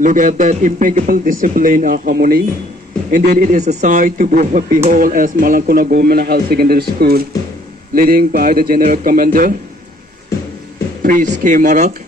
Look at that impeccable discipline and harmony. Indeed, it is a sight to behold as Malangkona Government High Secondary School, leading by the General Commander, Priest K. Marak,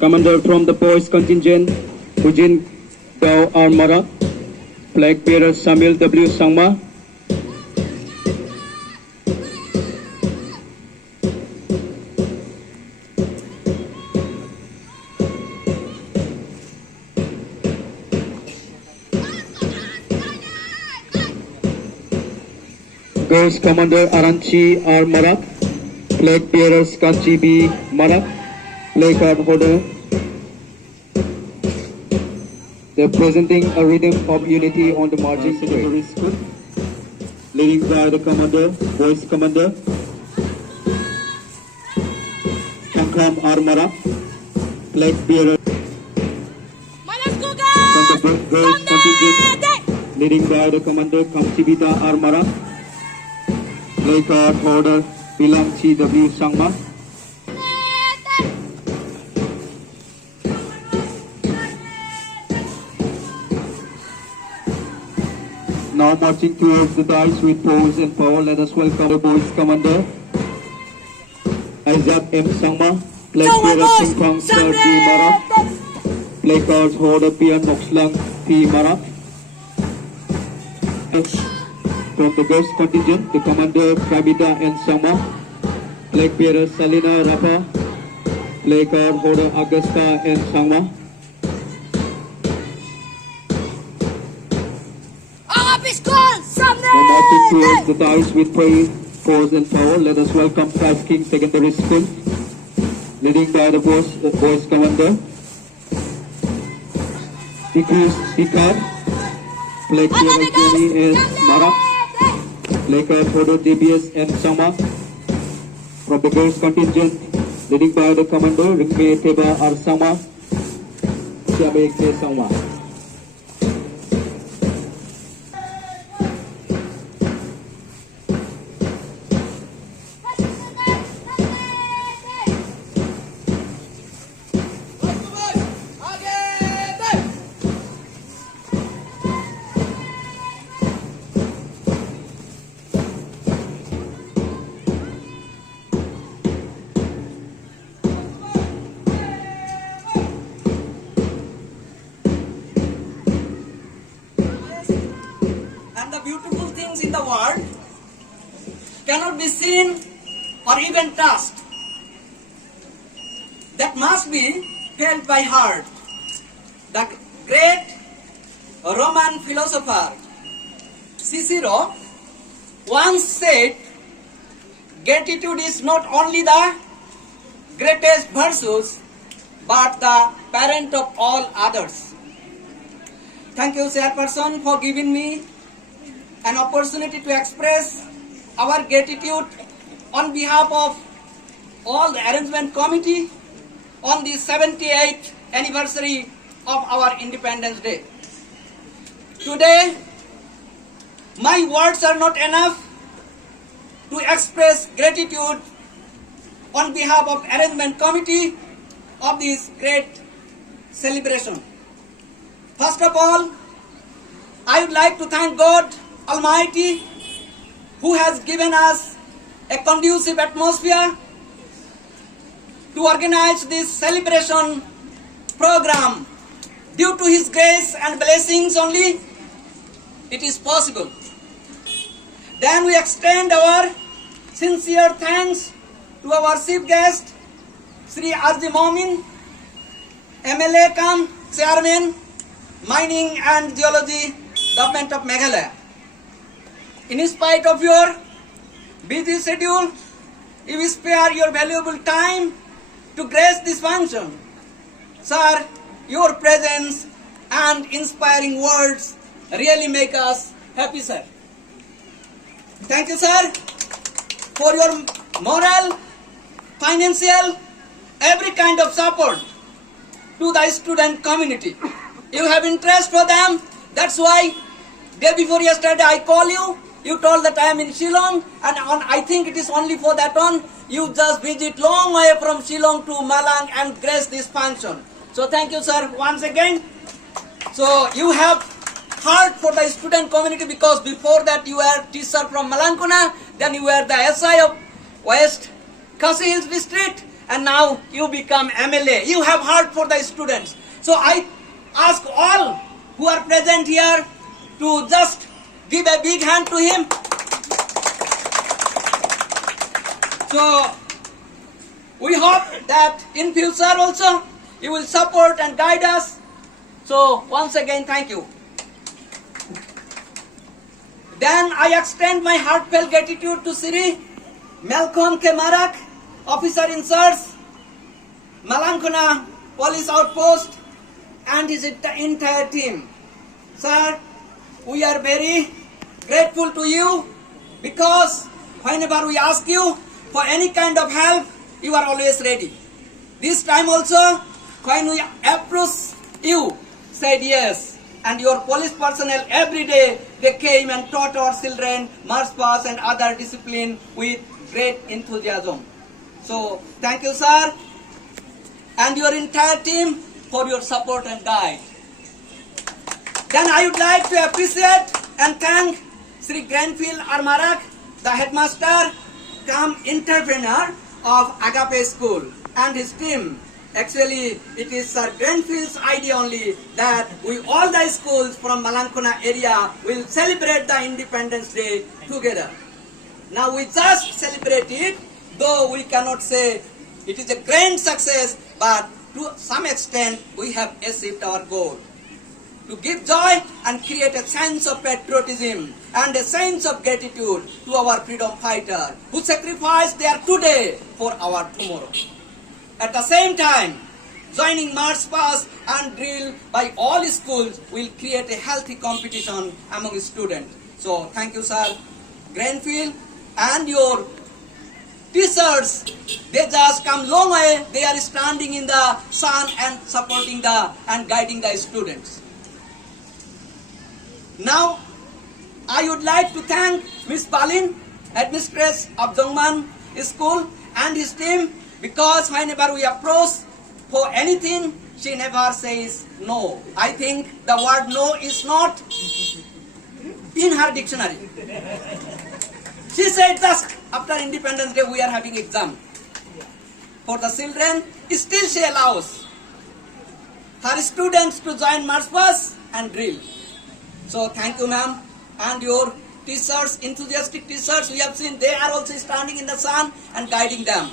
Commander from the Boys Contingent, Eugene Gao R. Marak, Flag Bearer Samuel W. Sangma, Girls Commander Aranchi R. Marak, Flag Bearers Kanchi B. Marak, Flag Card Holder. They're presenting a rhythm of unity on the margin secondary school, leading by the Commander, Voice Commander, Kankam R. Marak, Flag Bearer from the Girls Contingent, leading by the Commander Kamchibita R. Marak, Flag Card Holder Bilang C. W. Sangma. Now marching towards the dice with pose and power, let us welcome the Boys Commander, Aizat M. Sangma, Flag Bearer Singpang Sir P. Marak, Flag Card Holder Pian Mokslang P. Marak. From the Girls Contingent, the Commander Prabita N. Sangma, Flag Bearer Salina Rapa, Flag Card Holder Augusta N. Sangma. Now marching towards the dice with praise, force and power, let us welcome Christ King Secondary School, leading by the Boys Commander, Ikrus Ikar, Flag Bearer Juni S. Marak, Flag Card Holder DBS N. Sangma. From the Girls Contingent, leading by the Commander, Ringme Teba R. Sangma, Siame K. Sangma. In the world cannot be seen or even touched, that must be felt by heart. The great Roman philosopher Cicero once said, gratitude is not only the greatest virtues but the parent of all others. Thank you, Chairperson, for giving me an opportunity to express our gratitude on behalf of all the arrangement committee on the 78th anniversary of our Independence Day. Today, my words are not enough to express gratitude on behalf of arrangement committee of this great celebration. First of all, I would like to thank God Almighty, who has given us a conducive atmosphere to organize this celebration program. Due to His grace and blessings only, it is possible. Then we extend our sincere thanks to our chief guest, Sri R.J. Momin, MLA cum Chairman, Mining and Geology, Government of Meghalaya. In spite of your busy schedule, you spare your valuable time to grace this function. Sir, your presence and inspiring words really make us happy, sir. Thank you, sir, for your moral, financial, every kind of support to the student community. You have interest for them. That's why day before yesterday I call you. You told that I am in Shillong, and I think it is only for that one. You just visit long way from Shillong to Malang and grace this function. So thank you, sir, once again. So you have heart for the student community because before that you were teacher from Malankuna, then you were the SI of West Khasi Hills district, and now you become MLA. You have heart for the students. So I ask all who are present here to just give a big hand to him. So we hope that in future also you will support and guide us. So once again, thank you. Then I extend my heartfelt gratitude to Sri Malcolm K. Marak, Officer in Charge, Malankuna Police Outpost, and his entire team. Sir, we are very grateful to you because whenever we ask you for any kind of help, you are always ready. This time also, when we approached you, said yes. And your police personnel every day, they came and taught our children march past and other discipline with great enthusiasm. So thank you, sir, and your entire team for your support and guide. Then I would like to appreciate and thank Sri Granfield R. Marak, the headmaster cum entrepreneur of Agape School, and his team. Actually, it is Sir Granfield's idea only that we all the schools from Malankuna area will celebrate the Independence Day together. Now we just celebrate it, though we cannot say it is a grand success, but to some extent we have achieved our goal. To give joy and create a sense of patriotism and a sense of gratitude to our freedom fighters who sacrificed their today for our tomorrow. At the same time, joining march past and drill by all schools will create a healthy competition among students. So thank you, sir. Granfield and your teachers, they just come long way. They are standing in the sun and supporting and guiding the students. Now, I would like to thank Miss Palin, headmistress of Jongman School, and his team, because whenever we approach for anything, she never says no. I think the word no is not in her dictionary. She said just after Independence Day we are having exam for the children. Still she allows her students to join march past and drill. So thank you, ma'am, and your teachers, enthusiastic teachers. We have seen they are also standing in the sun and guiding them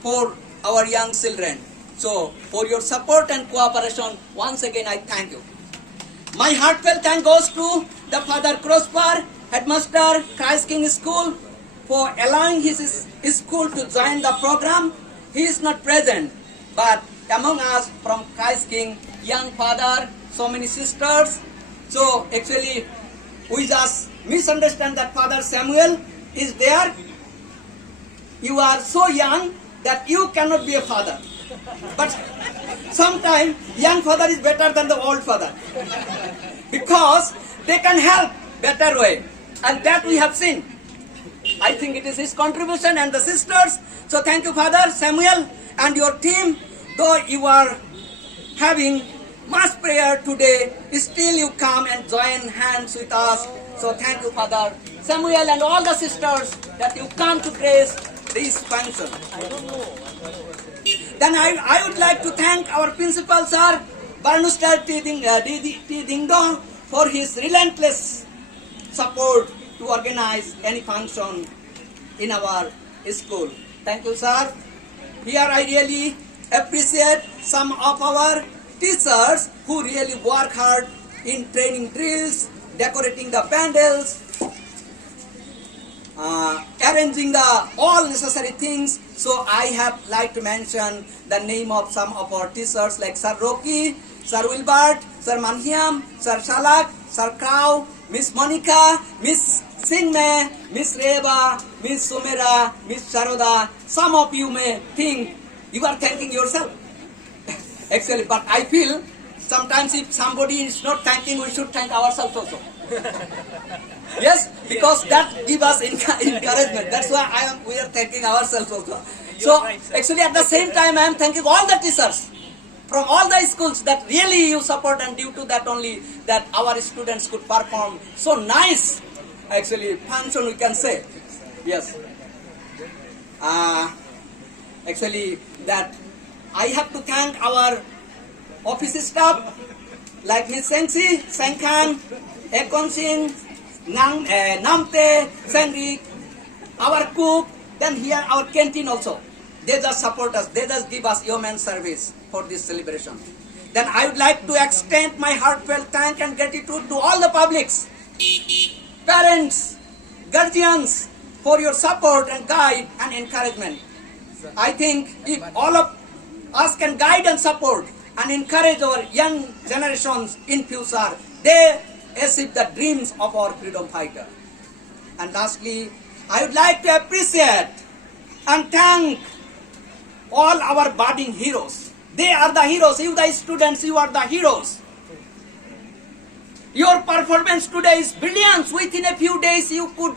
for our young children. So for your support and cooperation, once again I thank you. My heartfelt thanks goes to the Father Crosspar, headmaster, Christ King School, for allowing his school to join the program. He is not present, but among us from Christ King, young father, so many sisters. So actually, we just misunderstand that Father Samuel is there. You are so young that you cannot be a father. But sometimes young father is better than the old father, because they can help better way, and that we have seen. I think it is his contribution and the sisters. So thank you, Father Samuel, and your team. Though you are having mass prayer today, still you come and join hands with us. So thank you, Father Samuel, and all the sisters that you come to praise this function. Then I would like to thank our principal, sir, Barnuster T. Dingdong, for his relentless support to organize any function in our school. Thank you, sir. Here I really appreciate some of our teachers who really work hard in training drills, decorating the pandals, arranging the all necessary things. So I have like to mention the name of some of our teachers like Sir Rocky, Sir Wilbert, Sir Manhiam, Sir Shalak, Sir Crow, Miss Monica, Miss Sinme, Miss Reba, Miss Sumera, Miss Sharoda. Some of you may think you are thanking yourself. Actually, but I feel sometimes if somebody is not thanking, we should thank ourselves also. Yes, because that gives us encouragement. That's why we are thanking ourselves also. So actually at the same time I am thanking all the teachers from all the schools that really you support, and due to that only that our students could perform so nice, actually function we can say. Yes. Actually that I have to thank our office staff like Ms. Sengsi, Sengkhan, Ekon Singh, Namte, Sengrik, our cook, then here our canteen also. They just support us, they just give us human service for this celebration. Then I would like to extend my heartfelt thank and gratitude to all the publics, parents, guardians for your support and guide and encouragement. I think if all of us can guide and support and encourage our young generations in future, they achieve the dreams of our freedom fighter. And lastly, I would like to appreciate and thank all our budding heroes. They are the heroes. You, the students, you are the heroes. Your performance today is brilliant. Within a few days, you could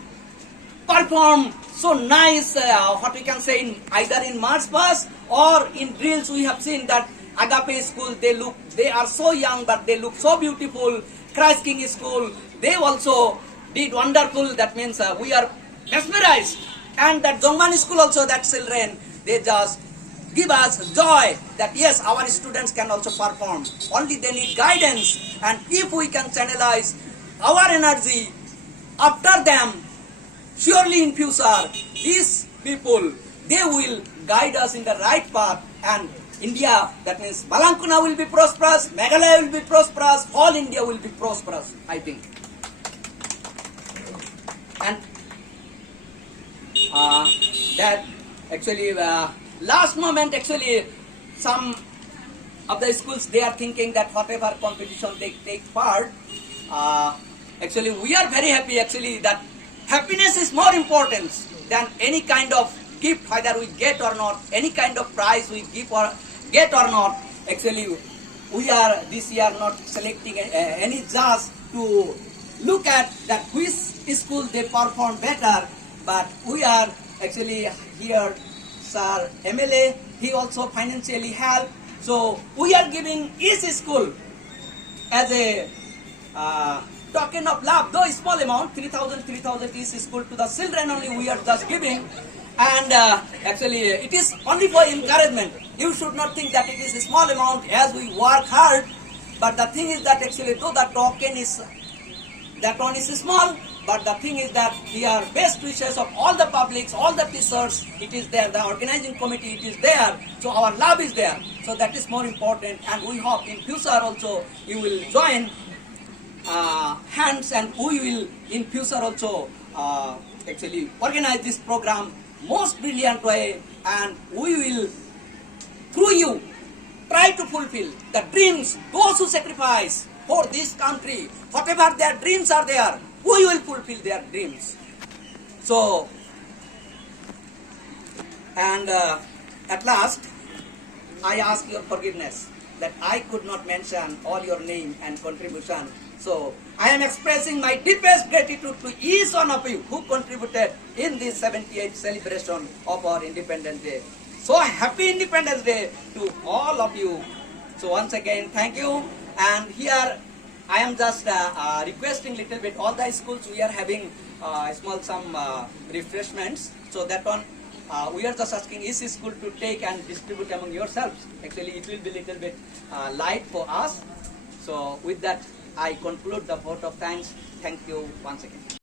perform so nice, what we can say, either in march past or in drills. We have seen that Agape school, they are so young, but they look so beautiful. Christ King school, they also did wonderful. That means we are mesmerized. And that Dongman school also, that children, they just give us joy that yes, our students can also perform. Only they need guidance. And if we can channelize our energy after them, surely in future, these people, they will guide us in the right path, and India, that means Malankuna will be prosperous, Meghalaya will be prosperous, all India will be prosperous, I think. And that actually, last moment actually, some of the schools, they are thinking that whatever competition they take part, actually we are very happy actually that happiness is more important than any kind of gift, whether we get or not, any kind of prize we give or get or not. Actually, we are this year not selecting any judge to look at that which school they perform better, but we are actually here, Sir MLA, he also financially helped. So we are giving each school as a token of love, though small amount, 3,000 each school to the children only we are just giving. And actually it is only for encouragement. You should not think that it is a small amount as we work hard. But the thing is that actually though the token is, that one is small, but the thing is that here best wishes of all the publics, all the teachers, it is there, the organizing committee, it is there. So our love is there. So that is more important, and we hope in future also you will join hands, and we will in future also actually organize this program most brilliant way, and we will through you try to fulfill the dreams, those who sacrifice for this country, whatever their dreams are there, we will fulfill their dreams. So, and at last, I ask your forgiveness that I could not mention all your name and contribution. So, I am expressing my deepest gratitude to each one of you who contributed in this 78th celebration of our Independence Day. So happy Independence Day to all of you. So once again, thank you. And here I am just requesting little bit, all the schools we are having small some refreshments. So that one we are just asking each school to take and distribute among yourselves. Actually it will be little bit light for us. So with that I conclude the vote of thanks. Thank you once again.